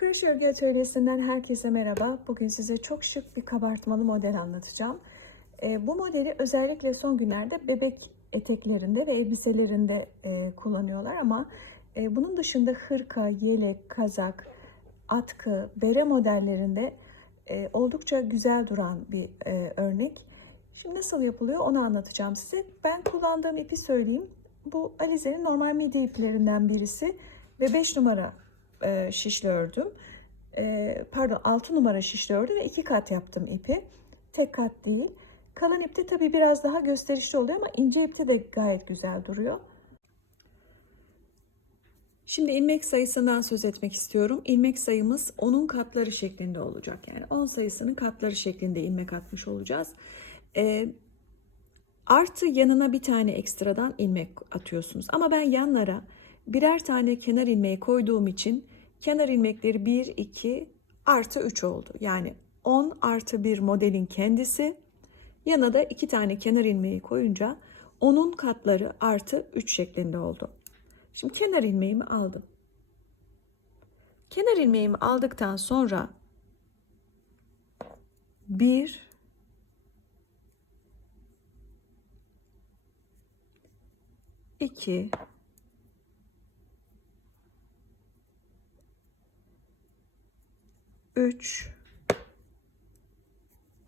Kreş Örgü Atölyesi'nden herkese merhaba. Bugün size çok şık bir kabartmalı model anlatacağım. Ee, bu modeli özellikle son günlerde bebek eteklerinde ve elbiselerinde e, kullanıyorlar ama e, bunun dışında hırka, yelek, kazak, atkı, bere modellerinde e, oldukça güzel duran bir e, örnek. Şimdi nasıl yapılıyor onu anlatacağım size. Ben kullandığım ipi söyleyeyim. Bu Alize'nin normal midi iplerinden birisi ve 5 numara e, şişli ördüm. E, pardon 6 numara şişli ördüm ve 2 kat yaptım ipi. Tek kat değil. Kalın ipte tabii biraz daha gösterişli oluyor ama ince ipte de gayet güzel duruyor. Şimdi ilmek sayısından söz etmek istiyorum. İlmek sayımız 10'un katları şeklinde olacak. Yani 10 sayısının katları şeklinde ilmek atmış olacağız. Ee, artı yanına bir tane ekstradan ilmek atıyorsunuz. Ama ben yanlara birer tane kenar ilmeği koyduğum için kenar ilmekleri 1, 2 artı 3 oldu. Yani 10 artı 1 modelin kendisi yana da 2 tane kenar ilmeği koyunca 10'un katları artı 3 şeklinde oldu. Şimdi kenar ilmeğimi aldım. Kenar ilmeğimi aldıktan sonra 1 2 3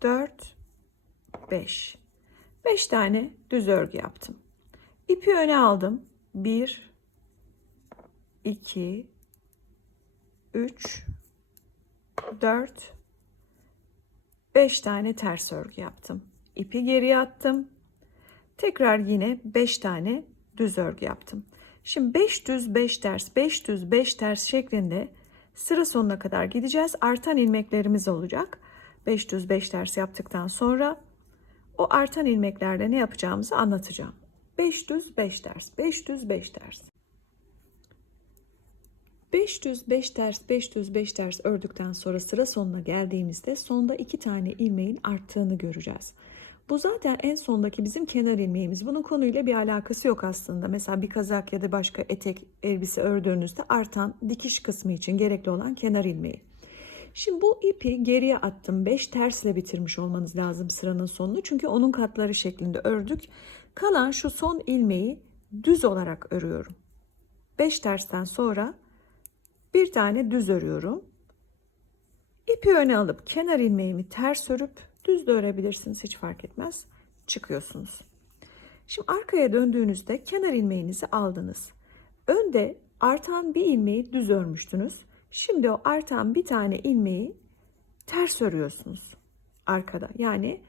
4 5 5 tane düz örgü yaptım. İpi öne aldım. 1 2 3 4 5 tane ters örgü yaptım. İpi geriye attım. Tekrar yine 5 tane düz örgü yaptım. Şimdi 5 düz 5 ters 5 düz 5 ters şeklinde sıra sonuna kadar gideceğiz. Artan ilmeklerimiz olacak. 5 düz 5 ters yaptıktan sonra o artan ilmeklerle ne yapacağımızı anlatacağım. 5 düz 5 ters 5 düz 5 ters. 5 düz 5 ters 5 düz 5 ters ördükten sonra sıra sonuna geldiğimizde sonda 2 tane ilmeğin arttığını göreceğiz. Bu zaten en sondaki bizim kenar ilmeğimiz. Bunun konuyla bir alakası yok aslında. Mesela bir kazak ya da başka etek elbise ördüğünüzde artan dikiş kısmı için gerekli olan kenar ilmeği. Şimdi bu ipi geriye attım. 5 tersle bitirmiş olmanız lazım sıranın sonunu. Çünkü onun katları şeklinde ördük. Kalan şu son ilmeği düz olarak örüyorum. 5 tersten sonra bir tane düz örüyorum. İpi öne alıp kenar ilmeğimi ters örüp Düz de örebilirsiniz hiç fark etmez. Çıkıyorsunuz. Şimdi arkaya döndüğünüzde kenar ilmeğinizi aldınız. Önde artan bir ilmeği düz örmüştünüz. Şimdi o artan bir tane ilmeği ters örüyorsunuz arkada. Yani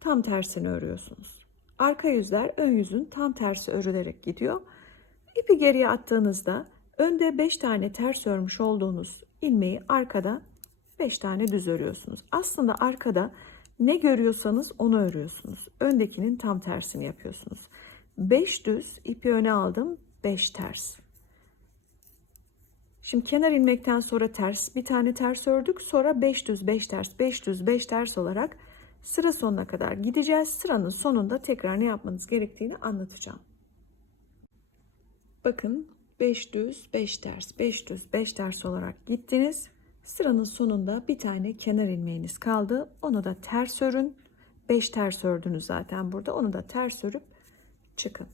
tam tersini örüyorsunuz. Arka yüzler ön yüzün tam tersi örülerek gidiyor. İpi geriye attığınızda önde 5 tane ters örmüş olduğunuz ilmeği arkada 5 tane düz örüyorsunuz. Aslında arkada ne görüyorsanız onu örüyorsunuz. Öndekinin tam tersini yapıyorsunuz. 5 düz ipi öne aldım. 5 ters. Şimdi kenar ilmekten sonra ters bir tane ters ördük. Sonra 5 düz 5 ters 5 düz 5 ters olarak sıra sonuna kadar gideceğiz. Sıranın sonunda tekrar ne yapmanız gerektiğini anlatacağım. Bakın 5 düz 5 ters 5 düz 5 ters olarak gittiniz. Sıranın sonunda bir tane kenar ilmeğiniz kaldı. Onu da ters örün. 5 ters ördünüz zaten burada. Onu da ters örüp çıkın.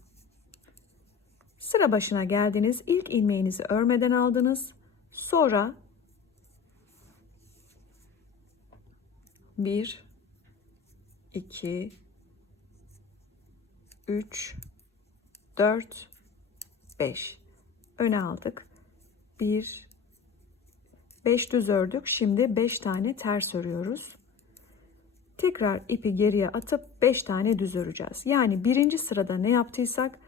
Sıra başına geldiniz. İlk ilmeğinizi örmeden aldınız. Sonra 1 2 3 4 5 öne aldık. 1 5 düz ördük. Şimdi 5 tane ters örüyoruz. Tekrar ipi geriye atıp 5 tane düz öreceğiz. Yani birinci sırada ne yaptıysak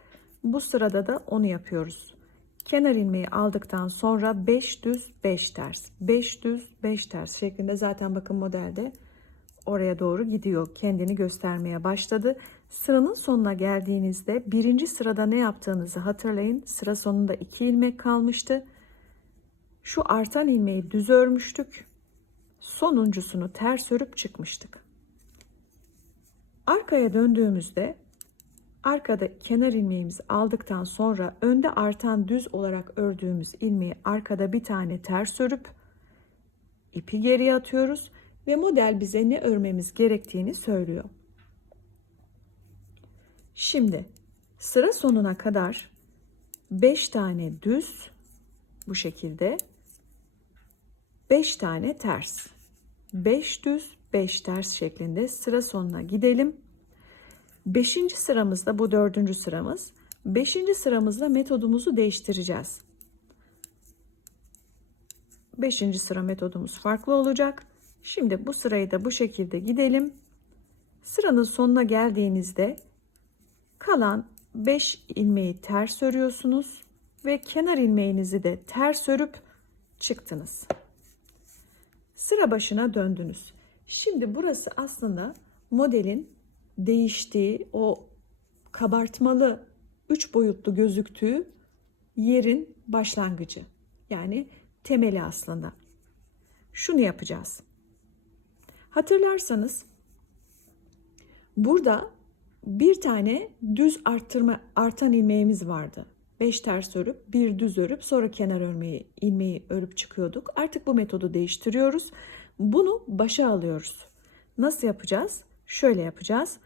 bu sırada da onu yapıyoruz. Kenar ilmeği aldıktan sonra 5 düz 5 ters. 5 düz 5 ters şeklinde zaten bakın modelde oraya doğru gidiyor. Kendini göstermeye başladı. Sıranın sonuna geldiğinizde birinci sırada ne yaptığınızı hatırlayın. Sıra sonunda 2 ilmek kalmıştı. Şu artan ilmeği düz örmüştük. Sonuncusunu ters örüp çıkmıştık. Arkaya döndüğümüzde arkada kenar ilmeğimizi aldıktan sonra önde artan düz olarak ördüğümüz ilmeği arkada bir tane ters örüp ipi geriye atıyoruz ve model bize ne örmemiz gerektiğini söylüyor. Şimdi sıra sonuna kadar 5 tane düz bu şekilde 5 tane ters 5 düz 5 ters şeklinde sıra sonuna gidelim. 5. sıramızda bu 4. sıramız. 5. sıramızda metodumuzu değiştireceğiz. 5. sıra metodumuz farklı olacak. Şimdi bu sırayı da bu şekilde gidelim. Sıranın sonuna geldiğinizde kalan 5 ilmeği ters örüyorsunuz ve kenar ilmeğinizi de ters örüp çıktınız. Sıra başına döndünüz. Şimdi burası aslında modelin değiştiği o kabartmalı üç boyutlu gözüktüğü yerin başlangıcı. Yani temeli aslında. Şunu yapacağız. Hatırlarsanız burada bir tane düz arttırma artan ilmeğimiz vardı. 5 ters örüp bir düz örüp sonra kenar örmeyi ilmeği örüp çıkıyorduk. Artık bu metodu değiştiriyoruz. Bunu başa alıyoruz. Nasıl yapacağız? Şöyle yapacağız.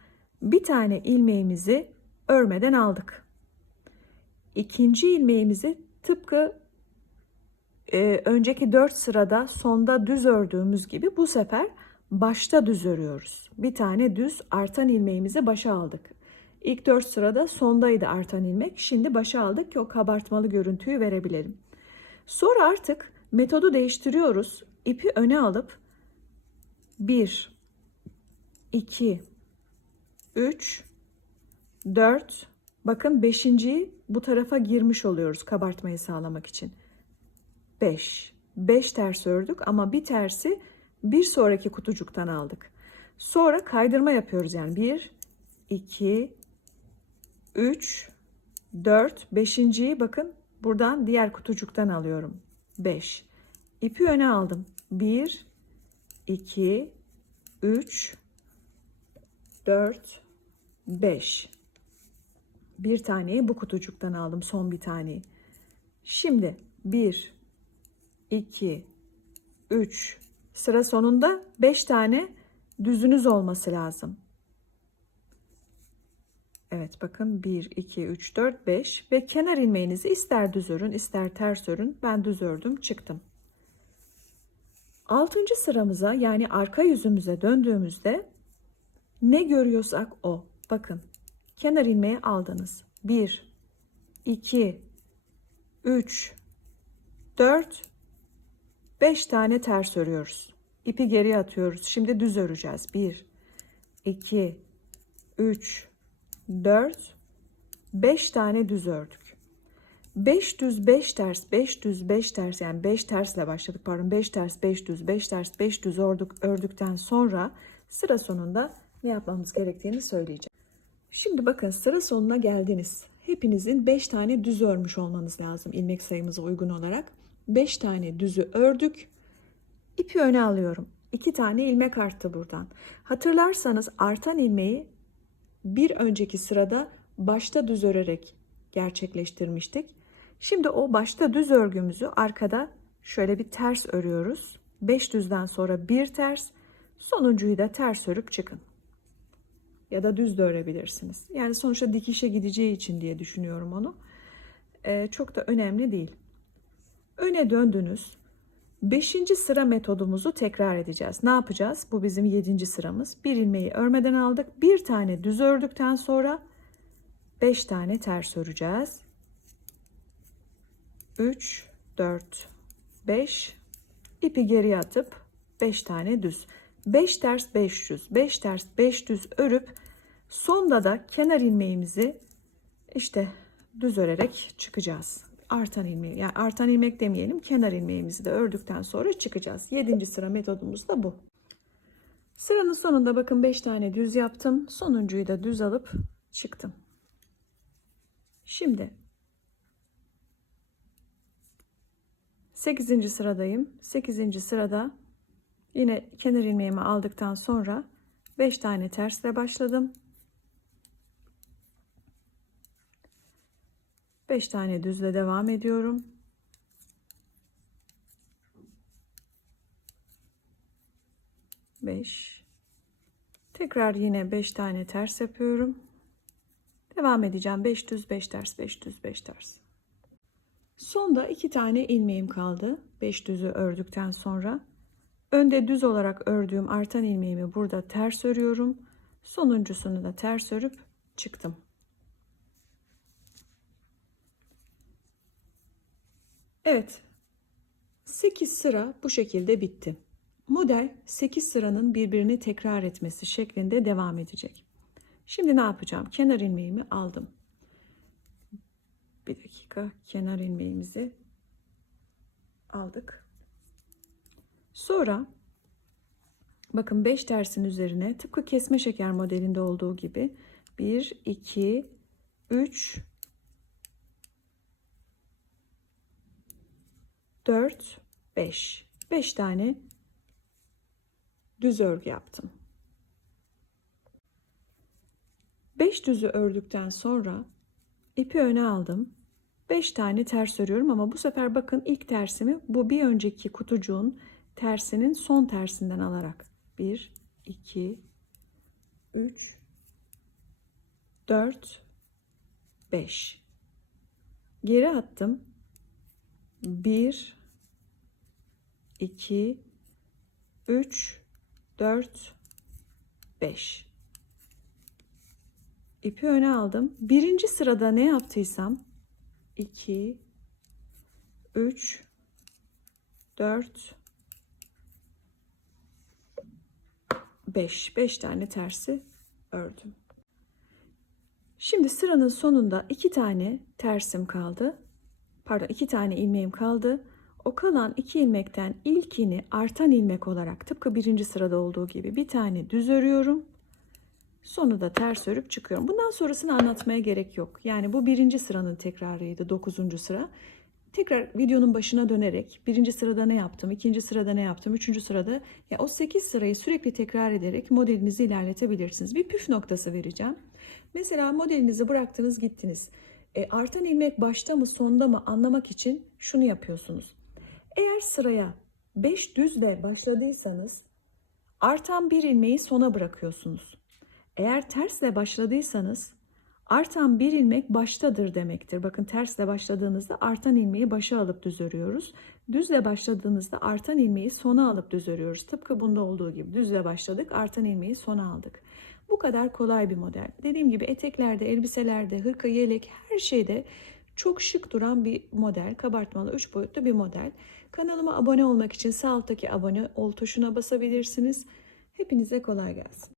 Bir tane ilmeğimizi örmeden aldık. İkinci ilmeğimizi tıpkı e, önceki 4 sırada sonda düz ördüğümüz gibi bu sefer başta düz örüyoruz. Bir tane düz artan ilmeğimizi başa aldık. İlk 4 sırada sondaydı artan ilmek. Şimdi başa aldık ki o kabartmalı görüntüyü verebilelim. Sonra artık metodu değiştiriyoruz. İpi öne alıp 1 2 3 4 bakın 5.yi bu tarafa girmiş oluyoruz kabartmayı sağlamak için. 5 5 ters ördük ama bir tersi bir sonraki kutucuktan aldık. Sonra kaydırma yapıyoruz yani 1 2 3 4 5.yi bakın buradan diğer kutucuktan alıyorum. 5 ipi öne aldım. 1 2 3 4 5 bir taneyi bu kutucuktan aldım son bir taneyi. Şimdi 1 2 3 sıra sonunda 5 tane düzünüz olması lazım. Evet bakın 1 2 3 4 5 ve kenar ilmeğinizi ister düz örün ister ters örün. Ben düz ördüm, çıktım. Altıncı sıramıza yani arka yüzümüze döndüğümüzde ne görüyorsak o. Bakın kenar ilmeği aldınız. 1, 2, 3, 4, 5 tane ters örüyoruz. İpi geri atıyoruz. Şimdi düz öreceğiz. 1, 2, 3, 4, 5 tane düz ördük. 5 düz 5 ters 5 düz 5 ters yani 5 tersle başladık pardon 5 ters 5 düz 5 ters 5 düz ördük, ördükten sonra sıra sonunda ne yapmamız gerektiğini söyleyeceğim. Şimdi bakın sıra sonuna geldiniz. Hepinizin 5 tane düz örmüş olmanız lazım ilmek sayımıza uygun olarak. 5 tane düzü ördük. İpi öne alıyorum. 2 tane ilmek arttı buradan. Hatırlarsanız artan ilmeği bir önceki sırada başta düz örerek gerçekleştirmiştik. Şimdi o başta düz örgümüzü arkada şöyle bir ters örüyoruz. 5 düzden sonra bir ters, sonuncuyu da ters örüp çıkın. Ya da düz de örebilirsiniz. Yani sonuçta dikişe gideceği için diye düşünüyorum onu. Ee, çok da önemli değil. Öne döndünüz. Beşinci sıra metodumuzu tekrar edeceğiz. Ne yapacağız? Bu bizim yedinci sıramız. Bir ilmeği örmeden aldık. Bir tane düz ördükten sonra beş tane ters öreceğiz. 3, 4, 5 ipi geriye atıp 5 tane düz. 5 ters 5 düz, 5 ters 5 düz örüp sonda da kenar ilmeğimizi işte düz örerek çıkacağız. Artan ilmeği yani artan ilmek demeyelim kenar ilmeğimizi de ördükten sonra çıkacağız. 7. sıra metodumuz da bu. Sıranın sonunda bakın 5 tane düz yaptım. Sonuncuyu da düz alıp çıktım. Şimdi 8. sıradayım. 8. sırada yine kenar ilmeğimi aldıktan sonra 5 tane tersle başladım. 5 tane düzle devam ediyorum. 5 tekrar yine 5 tane ters yapıyorum. Devam edeceğim. 5 düz 5 ters 5 düz 5 ters. Sonda iki tane ilmeğim kaldı. 5 düzü ördükten sonra. Önde düz olarak ördüğüm artan ilmeğimi burada ters örüyorum. Sonuncusunu da ters örüp çıktım Evet 8 sıra bu şekilde bitti. Model 8 sıranın birbirini tekrar etmesi şeklinde devam edecek. Şimdi ne yapacağım? Kenar ilmeğimi aldım. Bir dakika kenar ilmeğimizi aldık. Sonra bakın 5 tersin üzerine tıpkı kesme şeker modelinde olduğu gibi 1 2 3 4 5 5 tane düz örgü yaptım. 5 düzü ördükten sonra ipi öne aldım. 5 tane ters örüyorum ama bu sefer bakın ilk tersimi bu bir önceki kutucuğun tersinin son tersinden alarak 1 2 3 4 5 geri attım 1 2 3 4 5 ipi öne aldım. Birinci sırada ne yaptıysam 2 3 4 5 5 tane tersi ördüm. Şimdi sıranın sonunda iki tane tersim kaldı. Pardon iki tane ilmeğim kaldı. O kalan iki ilmekten ilkini artan ilmek olarak tıpkı birinci sırada olduğu gibi bir tane düz örüyorum. Sonu da ters örüp çıkıyorum. Bundan sonrasını anlatmaya gerek yok. Yani bu birinci sıranın tekrarıydı. Dokuzuncu sıra. Tekrar videonun başına dönerek birinci sırada ne yaptım, ikinci sırada ne yaptım, üçüncü sırada ya o sekiz sırayı sürekli tekrar ederek modelinizi ilerletebilirsiniz. Bir püf noktası vereceğim. Mesela modelinizi bıraktınız gittiniz. E, artan ilmek başta mı sonda mı anlamak için şunu yapıyorsunuz. Eğer sıraya 5 düzle başladıysanız artan bir ilmeği sona bırakıyorsunuz. Eğer tersle başladıysanız artan bir ilmek baştadır demektir. Bakın tersle başladığınızda artan ilmeği başa alıp düz örüyoruz. Düzle başladığınızda artan ilmeği sona alıp düz örüyoruz. Tıpkı bunda olduğu gibi düzle başladık, artan ilmeği sona aldık. Bu kadar kolay bir model. Dediğim gibi eteklerde, elbiselerde, hırka, yelek her şeyde çok şık duran bir model. Kabartmalı 3 boyutlu bir model. Kanalıma abone olmak için sağ alttaki abone ol tuşuna basabilirsiniz. Hepinize kolay gelsin.